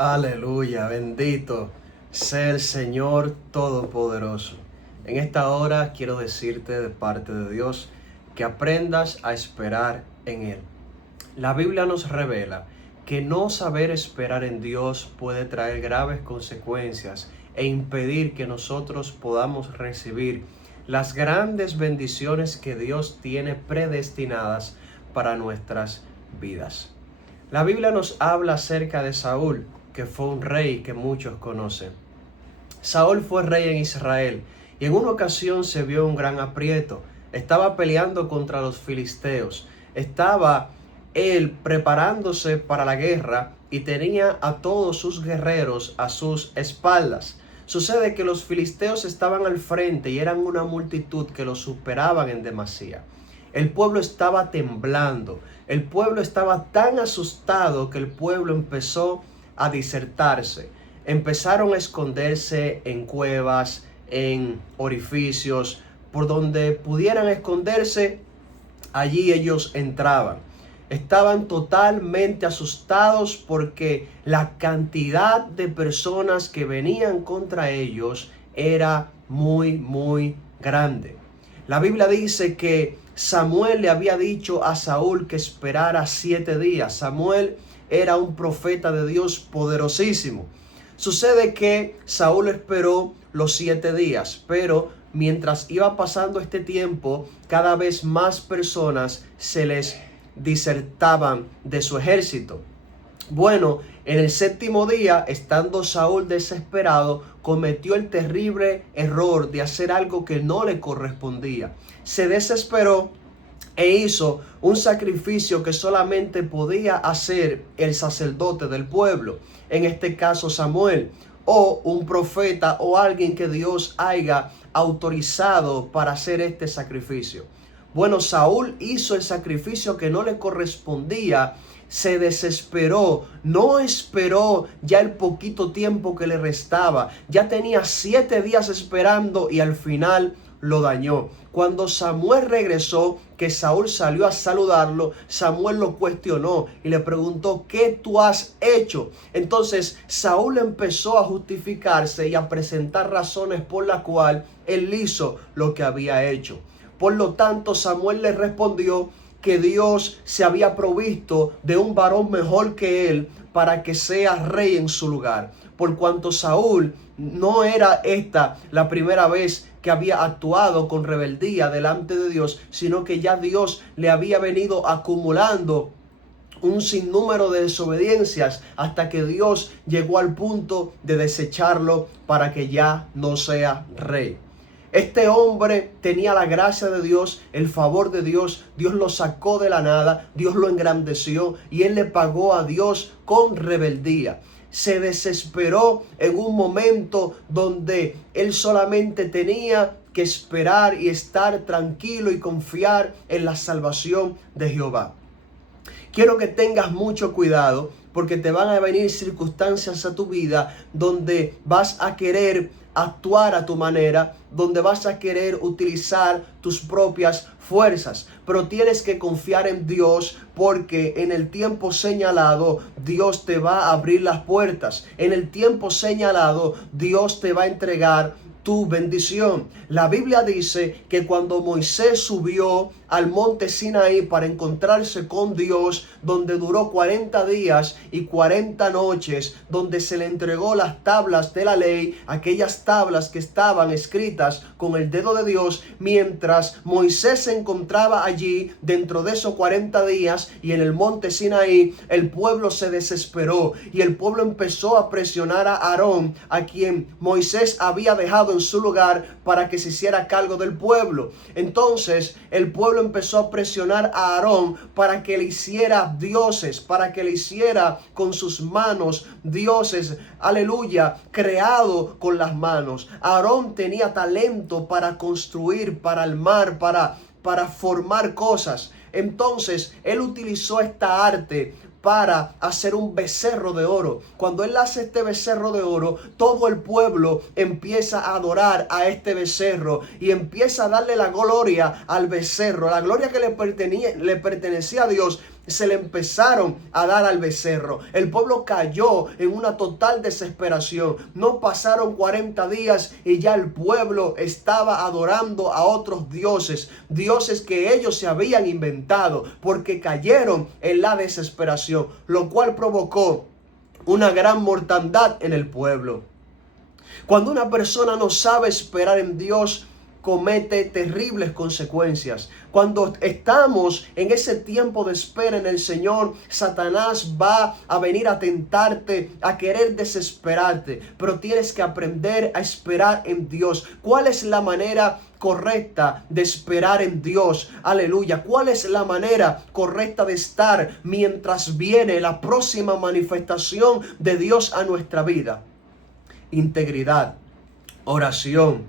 Aleluya, bendito sea el Señor Todopoderoso. En esta hora quiero decirte de parte de Dios que aprendas a esperar en Él. La Biblia nos revela que no saber esperar en Dios puede traer graves consecuencias e impedir que nosotros podamos recibir las grandes bendiciones que Dios tiene predestinadas para nuestras vidas. La Biblia nos habla acerca de Saúl, que fue un rey que muchos conocen. Saúl fue rey en Israel y en una ocasión se vio un gran aprieto. Estaba peleando contra los filisteos. Estaba él preparándose para la guerra y tenía a todos sus guerreros a sus espaldas. Sucede que los filisteos estaban al frente y eran una multitud que los superaban en demasía. El pueblo estaba temblando. El pueblo estaba tan asustado que el pueblo empezó a disertarse. Empezaron a esconderse en cuevas, en orificios, por donde pudieran esconderse, allí ellos entraban. Estaban totalmente asustados porque la cantidad de personas que venían contra ellos era muy grande. La Biblia dice que Samuel le había dicho a Saúl que esperara 7 días. Samuel era un profeta de Dios poderosísimo. Sucede que Saúl esperó los 7 días, pero mientras iba pasando este tiempo, cada vez más personas se les disertaban de su ejército. Bueno, en el 7º día, estando Saúl desesperado, cometió el terrible error de hacer algo que no le correspondía. Se desesperó e hizo un sacrificio que solamente podía hacer el sacerdote del pueblo, en este caso Samuel, o un profeta o alguien que Dios haya autorizado para hacer este sacrificio. Bueno, Saúl hizo el sacrificio que no le correspondía, se desesperó, no esperó ya el poquito tiempo que le restaba, ya tenía 7 días esperando y al final lo dañó. Cuando Samuel regresó, que Saúl salió a saludarlo, Samuel lo cuestionó y le preguntó: ¿qué tú has hecho? Entonces Saúl empezó a justificarse y a presentar razones por las cuales él hizo lo que había hecho. Por lo tanto, Samuel le respondió que Dios se había provisto de un varón mejor que él para que sea rey en su lugar. Por cuanto Saúl no era esta la primera vez que había actuado con rebeldía delante de Dios, sino que ya Dios le había venido acumulando un sinnúmero de desobediencias hasta que Dios llegó al punto de desecharlo para que ya no sea rey. Este hombre tenía la gracia de Dios, el favor de Dios. Dios lo sacó de la nada, Dios lo engrandeció y él le pagó a Dios con rebeldía. Se desesperó en un momento donde él solamente tenía que esperar y estar tranquilo y confiar en la salvación de Jehová. Quiero que tengas mucho cuidado porque te van a venir circunstancias a tu vida donde vas a querer actuar a tu manera, donde vas a querer utilizar tus propias fuerzas, pero tienes que confiar en Dios porque en el tiempo señalado Dios te va a abrir las puertas. En el tiempo señalado Dios te va a entregar tu bendición. La Biblia dice que cuando Moisés subió al monte Sinaí para encontrarse con Dios, donde duró 40 días y 40 noches, donde se le entregó las tablas de la ley, aquellas tablas que estaban escritas con el dedo de Dios, mientras Moisés se encontraba allí dentro de esos 40 días y en el monte Sinaí, el pueblo se desesperó y el pueblo empezó a presionar a Aarón, a quien Moisés había dejado en su lugar para que se hiciera cargo del pueblo. Entonces el pueblo empezó a presionar a Aarón para que le hiciera dioses, para que le hiciera con sus manos dioses, aleluya, creado con las manos. Aarón tenía talento para construir, para armar, para formar cosas. Entonces él utilizó esta arte para hacer un becerro de oro. Cuando él hace este becerro de oro, todo el pueblo empieza a adorar a este becerro y empieza a darle la gloria al becerro, la gloria que le pertenecía a Dios. se le empezaron a dar al becerro. El pueblo cayó en una total desesperación. No pasaron 40 días y ya el pueblo estaba adorando a otros dioses, dioses que ellos se habían inventado, porque cayeron en la desesperación, lo cual provocó una gran mortandad en el pueblo. Cuando una persona no sabe esperar en Dios, comete terribles consecuencias. Cuando estamos en ese tiempo de espera en el Señor, Satanás va a venir a tentarte, a querer desesperarte, pero tienes que aprender a esperar en Dios. ¿Cuál es la manera correcta de esperar en Dios? Aleluya. ¿Cuál es la manera correcta de estar mientras viene la próxima manifestación de Dios a nuestra vida? Integridad, oración,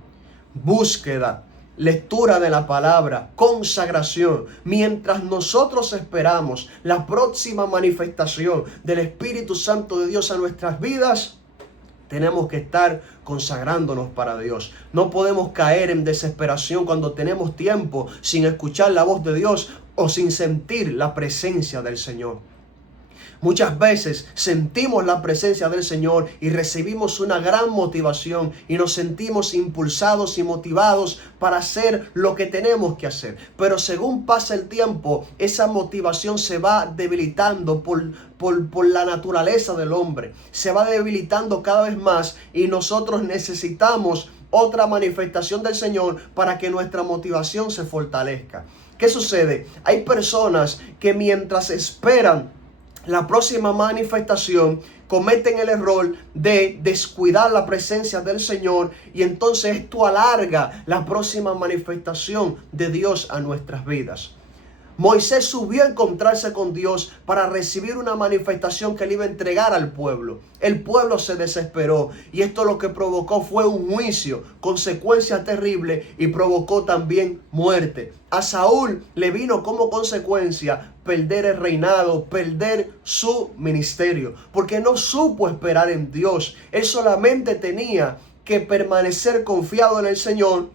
búsqueda, lectura de la palabra, consagración. Mientras nosotros esperamos la próxima manifestación del Espíritu Santo de Dios a nuestras vidas, tenemos que estar consagrándonos para Dios. No podemos caer en desesperación cuando tenemos tiempo sin escuchar la voz de Dios o sin sentir la presencia del Señor. Muchas veces sentimos la presencia del Señor y recibimos una gran motivación y nos sentimos impulsados y motivados para hacer lo que tenemos que hacer. Pero según pasa el tiempo, esa motivación se va debilitando por la naturaleza del hombre. Se va debilitando cada vez más y nosotros necesitamos otra manifestación del Señor para que nuestra motivación se fortalezca. ¿Qué sucede? Hay personas que mientras esperan la próxima manifestación, cometen el error de descuidar la presencia del Señor, y entonces esto alarga la próxima manifestación de Dios a nuestras vidas. Moisés subió a encontrarse con Dios para recibir una manifestación que le iba a entregar al pueblo. El pueblo se desesperó y esto lo que provocó fue un juicio, consecuencia terrible, y provocó también muerte. A Saúl le vino como consecuencia perder el reinado, perder su ministerio, porque no supo esperar en Dios. Él solamente tenía que permanecer confiado en el Señor,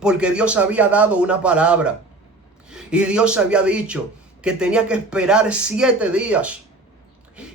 porque Dios había dado una palabra. Y Dios había dicho que tenía que esperar 7 días.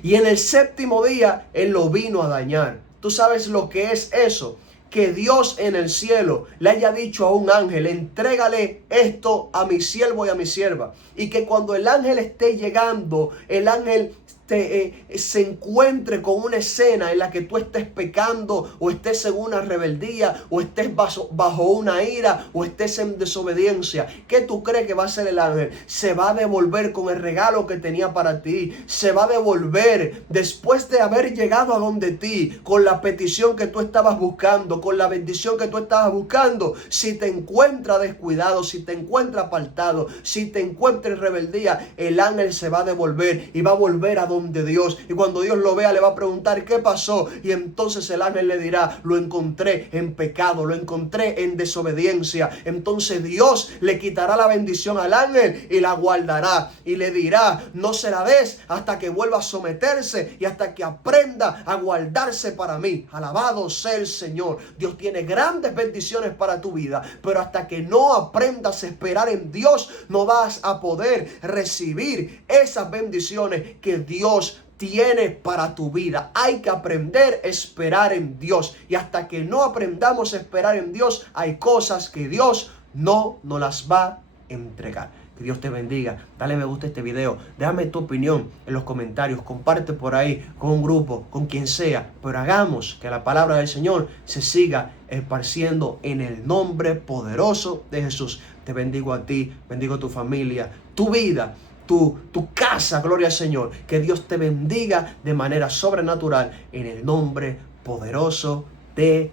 Y en el 7º día Él lo vino a dañar. ¿Tú sabes lo que es eso? Que Dios en el cielo le haya dicho a un ángel: entrégale esto a mi siervo y a mi sierva. Y que cuando el ángel esté llegando, el ángel se encuentre con una escena en la que tú estés pecando, o estés en una rebeldía, o estés bajo una ira, o estés en desobediencia. ¿Qué tú crees que va a hacer el ángel? Se va a devolver con el regalo que tenía para ti. Se va a devolver después de haber llegado a donde ti, con la petición que tú estabas buscando, con la bendición que tú estabas buscando. Si te encuentra descuidado, si te encuentra apartado, si te encuentra en rebeldía, el ángel se va a devolver y va a volver a donde Dios. Y cuando Dios lo vea, le va a preguntar: ¿qué pasó? Y entonces el ángel le dirá: lo encontré en pecado, lo encontré en desobediencia. Entonces Dios le quitará la bendición al ángel y la guardará, y le dirá: no se la des hasta que vuelva a someterse y hasta que aprenda a guardarse para mí. Alabado sea el Señor. Dios tiene grandes bendiciones para tu vida, pero hasta que no aprendas a esperar en Dios, no vas a poder recibir esas bendiciones que Dios tiene para tu vida. Hay que aprender a esperar en Dios, y hasta que no aprendamos a esperar en Dios, hay cosas que Dios no nos las va a entregar. Que Dios te bendiga. Dale me gusta a este video. Déjame tu opinión en los comentarios. Comparte por ahí con un grupo, con quien sea. Pero hagamos que la palabra del Señor se siga esparciendo en el nombre poderoso de Jesús. Te bendigo a ti, bendigo a tu familia, tu vida, tu casa, gloria al Señor. Que Dios te bendiga de manera sobrenatural en el nombre poderoso de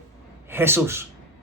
Jesús.